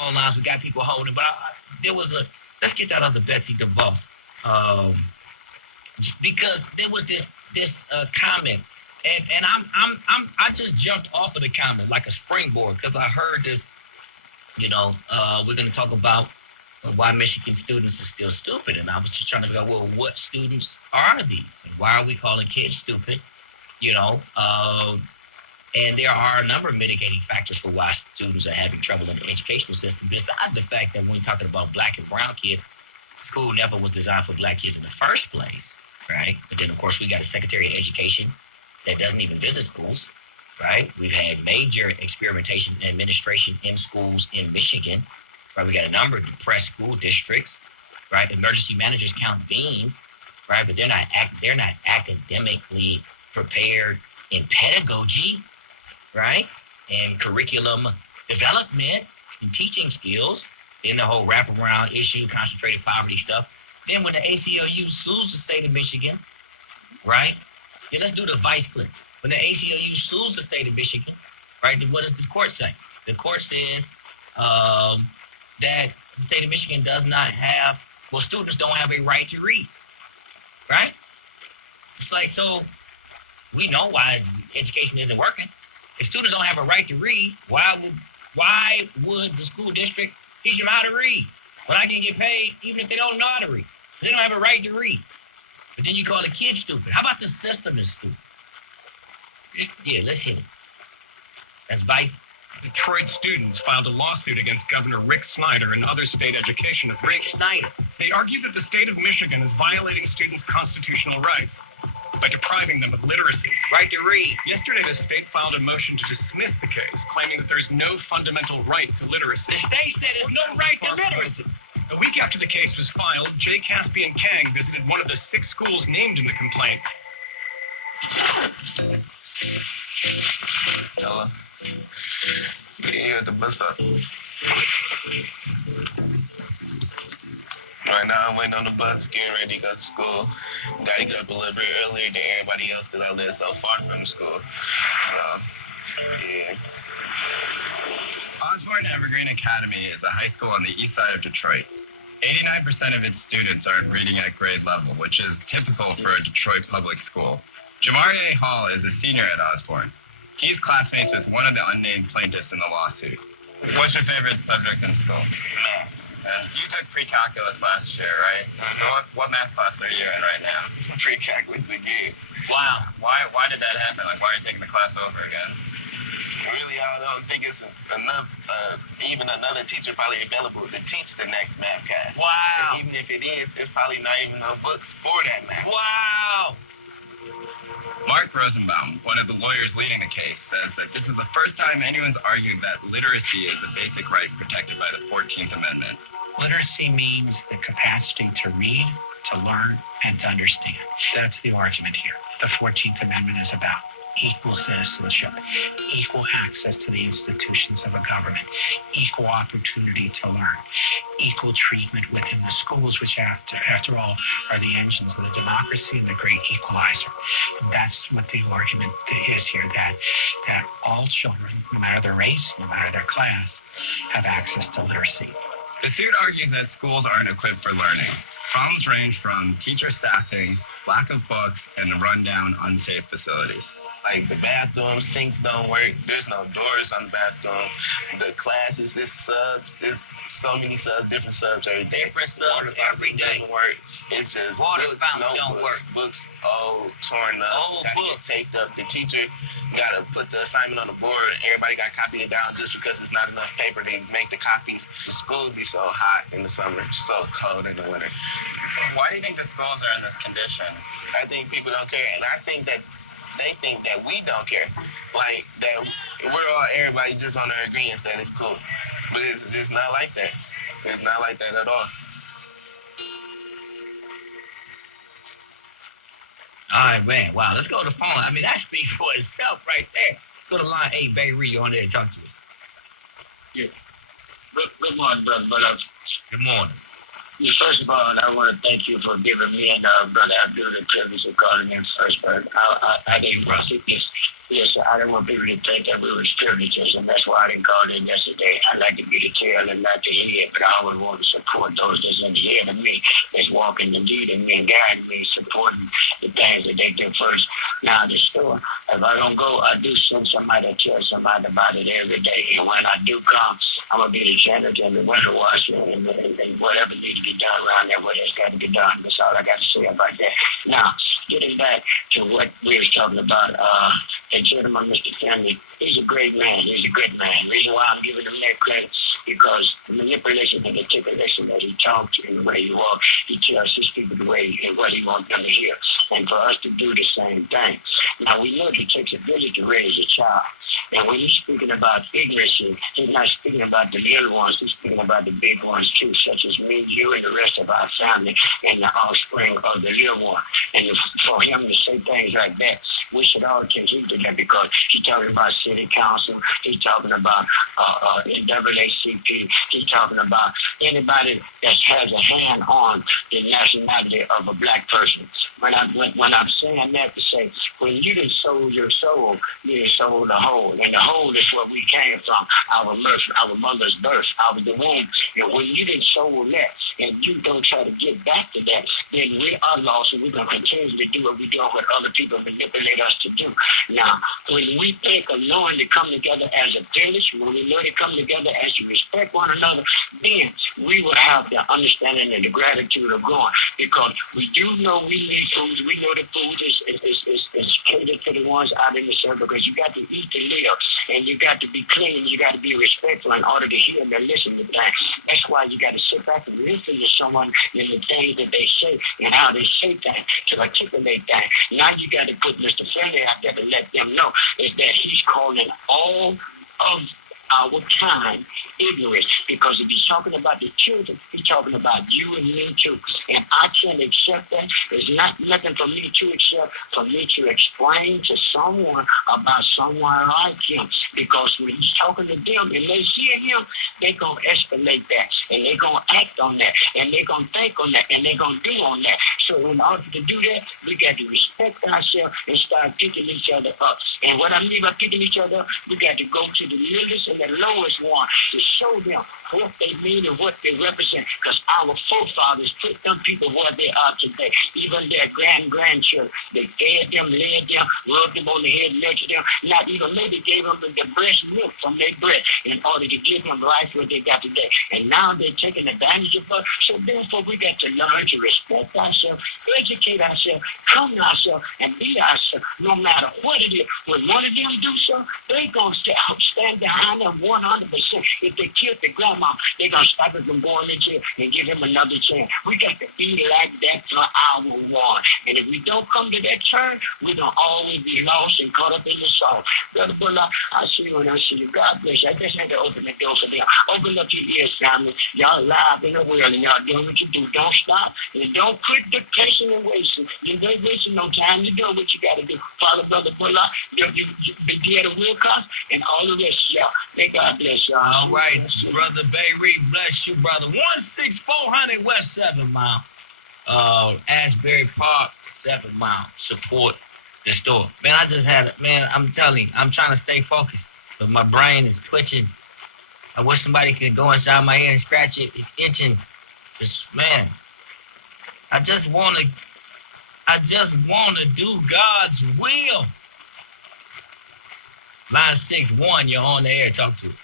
phone lines. We got people holding, but there was a. Let's get that other Betsy DeVos, because there was this comment, and I just jumped off of the comment like a springboard because I heard this. We're going to talk about why Michigan students are still stupid, and I was just trying to figure out, well, what students are these, and why are we calling kids stupid? And there are a number of mitigating factors for why students are having trouble in the educational system, besides the fact that when we're talking about black and brown kids, school never was designed for black kids in the first place, right? But then, of course, we got a Secretary of Education that doesn't even visit schools, right? We've had major experimentation and administration in schools in Michigan, right? We got a number of depressed school districts, right? Emergency managers count beans, right? But they're not academically prepared in pedagogy, right? And curriculum development and teaching skills, then the whole wraparound issue, concentrated poverty stuff. Then when the ACLU sues the state of Michigan, right? Yeah, let's do the vice clip. When the ACLU sues the state of Michigan, right, then what does this court say? The court says that the state of Michigan does not have, students don't have a right to read, right? It's like, so we know why education isn't working. If students don't have a right to read, why would the school district teach them how to read? When I can get paid, even if they don't know how to read. They don't have a right to read. But then you call the kids stupid. How about the system is stupid? Let's hit it. That's Vice. Detroit students filed a lawsuit against Governor Rick Snyder and other state education officials. Rick Snyder. They argue that the state of Michigan is violating students' constitutional rights by depriving them of literacy. Right to read. Yesterday, the state filed a motion to dismiss the case, claiming that there's no fundamental right to literacy. The state said there's no right to literacy. A week after the case was filed, Jay Caspian Kang visited one of the 6 schools named in the complaint. Hello? Yeah, you at the bus stop. Right now, I'm waiting on the bus, getting ready to go to school. Gotta get up a little bit earlier than everybody else because I live so far from the school. So, yeah. Osborne Evergreen Academy is a high school on the east side of Detroit. 89% of its students are reading at grade level, which is typical for a Detroit public school. Jamarie Hall is a senior at Osborne. He's classmates with one of the unnamed plaintiffs in the lawsuit. What's your favorite subject in school? Math. And you took pre-calculus last year, right? What math class are you in right now? Pre-calculus again. Wow. Why did that happen? Like, why are you taking the class over again? Really, I don't think it's enough, even another teacher probably available to teach the next math class. Wow. Even if it is, there's probably not even no books for that math. Wow. Mark Rosenbaum, one of the lawyers leading the case, says that this is the first time anyone's argued that literacy is a basic right protected by the 14th Amendment. Literacy means the capacity to read, to learn, and to understand. That's the argument here. The 14th Amendment is about equal citizenship, equal access to the institutions of a government, equal opportunity to learn, equal treatment within the schools, which after all are the engines of the democracy and the great equalizer. That's what the argument is here, that all children, no matter their race, no matter their class, have access to literacy. The suit argues that schools aren't equipped for learning. Problems range from teacher staffing, lack of books, and rundown, unsafe facilities. Like the bathroom sinks don't work. There's no doors on the bathroom. The classes is subs. There's so many subs, different subs every day. Different subs every day. Doesn't work. It's just water books, fountain don't work. Books old, torn up. Old gotta books. get taped up. The teacher gotta put the assignment on the board. Everybody got to copy it down just because it's not enough paper to make the copies. The school be so hot in the summer, so cold in the winter. Why do you think the schools are in this condition? I think people don't care, and I think that they think that we don't care. Like, that everybody just on their agreement that it's cool. But it's not like that. It's not like that at all. All right, man. Wow, let's go to the phone. I mean, that speaks for itself right there. Let's go to line 8, Bay Ree. You're on there to talk to us. Yeah. Good morning, brother. Good morning. First of all, I want to thank you for giving me and Brother Abdul the privilege of calling in first, but I didn't want to see this. Yes, I don't want people to think that we were spiritualists, and that's why I didn't call in yesterday. I like to be the tail and not the head, but I always want to support those that's in the head of me, that's walking and leading me and guiding me, supporting the things that they do first. Now, the store, if I don't go, I do send somebody to tell somebody about it every day. And when I do come, I'm going to be the janitor and the window washer and whatever needs to be done around there, where it's got to be done. That's all I got to say about that. Now, getting back to what we were talking about, the gentleman, Mr. Family, he's a great man. He's a good man. The reason why I'm giving him that credit because the manipulation and the manipulation that he talked and the way he walked, he tells his people the way and what he wants them to hear. And for us to do the same thing. Now, we know it takes a village to raise a child. And when he's speaking about ignorance, he's not speaking about the little ones. He's speaking about the big ones, too, such as me, you, and the rest of our family and the offspring of the little one. And for him to say things like that, we should all take heed to that because he's talking about city council. He's talking about NAACP. He's talking about anybody that has a hand on the nationality of a black person. When I'm saying that to say, when you done sold your soul, you done sold the whole. And the whole is where we came from, our mother's birth, out of the womb. And when you done sold that, and you don't try to get back to that, then we are lost and we're going to continue to do what we do, what other people manipulate us to do. Now, when we think of knowing to come together as a village, when we know to come together as to respect one another, then we will have the understanding and the gratitude of God. Because we do know we need food. We know the food is catered to the ones out in the circle because you got to eat to live and you got to be clean. You got to be respectful in order to hear and listen to things. That's why you got to sit back and listen to someone and the things that they say and how they say things to articulate that. Now you got to put Mr. Friendly out there to let them know is that he's calling all of our time ignorance because if he's talking about the children, he's talking about you and me too. And I can't accept that. There's nothing for me to accept, for me to explain to someone about someone like him. Because when he's talking to them and they see him, they're going to escalate that. And they're going to act on that. And they're going to think on that. And they're going to do on that. So in order to do that, we got to respect ourselves and start picking each other up. And what I mean by picking each other up, we got to go to the lowest and the lowest one to show them what they mean and what they represent. Because our forefathers put them people where they are today. Even their grandchildren, they fed them, led them, rubbed them on the head, nurtured them. Not even maybe gave them the breast milk from their breast in order to give them life what they got today. And now they're taking advantage of us. So therefore we got to learn to respect ourselves, educate ourselves, come to ourselves, and be ourselves no matter what it is. When one of them do so, they're going to stand behind them 100%. If they killed the grandma, they're going to stop it from going to jail and give him another chance. We got to be like that for our one. And if we don't come to that turn, we're going to always be lost and caught up in the song. Brother Bullock, I see you and I see you. God bless you. I just had to open the door for them. Open up your ears, family. Y'all live in the world and y'all doing what you do. Don't stop. And don't quit dictation and wasting. You ain't wasting no time. You're doing what you got to do. Father, Brother Bullock, you Dead Wilcox, and all the rest of y'all. May God bless y'all. All right, Brother Bay Reed, bless you, brother. 16400 West 7 Mile. Asbury Park, 7 Mile. Support the store. Man, I just had it. Man, I'm telling you, I'm trying to stay focused, but my brain is twitching. I wish somebody could go inside my ear and scratch it. It's itching. Man, I just want to do God's will. Line 6-1, you're on the air. Talk to it.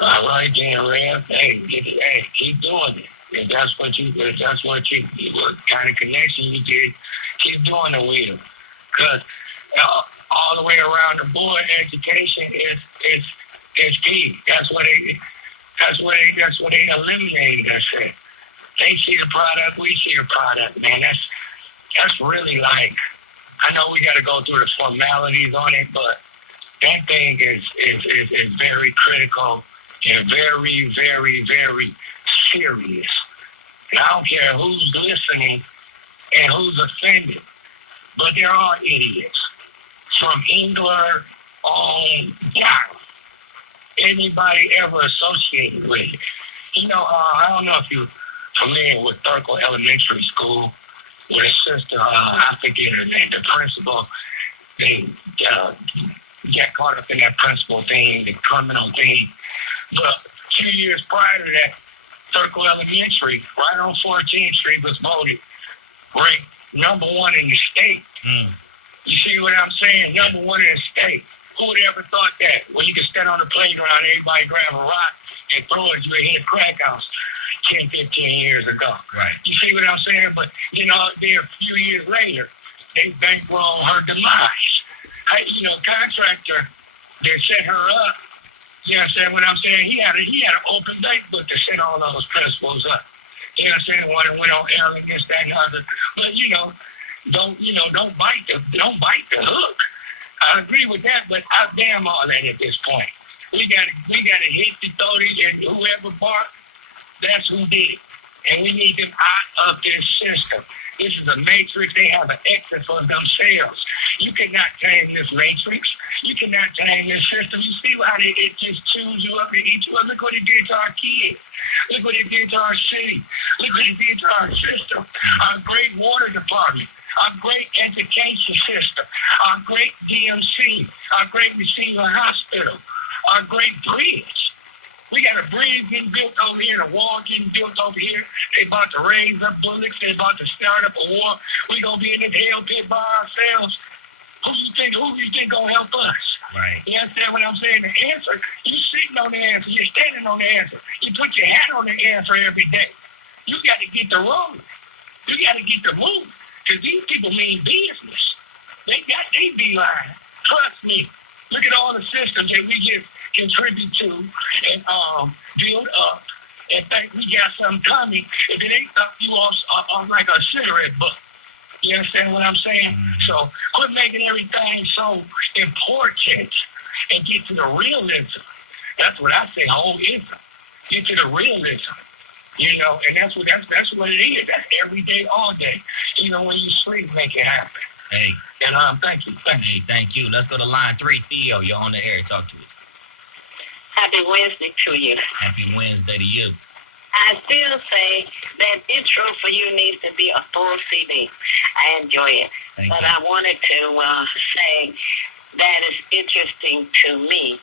All right, Dan Ram. Hey, keep doing it. If that's what what kind of connection you did, keep doing the wheel. Because all the way around the board, education is key. That's what they eliminated us at. They see the product, we see the product, man. That's really like, I know we got to go through the formalities on it, but that thing is very critical and very, very, very serious. And I don't care who's listening and who's offended, but there are idiots from England on down. Anybody ever associated with it? You know, I don't know if you're familiar with Thurko Elementary School. with a sister, I forget her name, the principal. They got caught up in that principal thing, the criminal thing. But 2 years prior to that, Circle Elementary, right on 14th Street, was voted ranked #1 in the state. You see what I'm saying? #1 in the state. Who would ever thought that? Well, you can stand on the playground, everybody grab a rock and throw it, you would hit a crack house 10, 15 years ago. Right. You see what I'm saying? But, you know, then a few years later, they bankroll her demise. Contractor, they set her up. You know what I'm saying? What I'm saying, he had an open bank book to set all those principles up. You know what I'm saying? One went on air against that and other. But don't bite the hook. I agree with that, but I damn all that at this point. We gotta hit the 30 and whoever barked, that's who did it. And we need them out of this system. This is a matrix. They have an exit for themselves. You cannot tame this matrix. You cannot tame this system. You see how it just chews you up and eats you up. Look what it did to our kids. Look what it did to our city. Look what it did to our system. Our great water department. Our great education system. Our great DMC. Our great receiving hospital. Our great bridge. We got a bridge getting built over here, and a wall getting built over here. They about to raise up bullets. They about to start up a war. We gonna be in the hell pit by ourselves. Who you think gonna help us? Right. You understand what I'm saying? The answer, you sitting on the answer. You're standing on the answer. You put your hat on the answer every day. You got to get the road. You got to get the move. Because these people mean business. They beeline. Trust me. Look at all the systems that we just contribute to and build up and think we got something coming. If it ain't up you on like a cigarette book. You understand what I'm saying? So quit making everything so important and get to the realism. That's what I say, wholeism. Get to the realism. And that's what it is. That's every day, all day. When you sleep, make it happen. Hey. And thank you. Hey, thank you. Let's go to line 3. Theo, you're on the air. Talk to us. Happy Wednesday to you. Happy Wednesday to you. I still say that intro for you needs to be a full CD. I enjoy it. Thank but you. I wanted to say that is interesting to me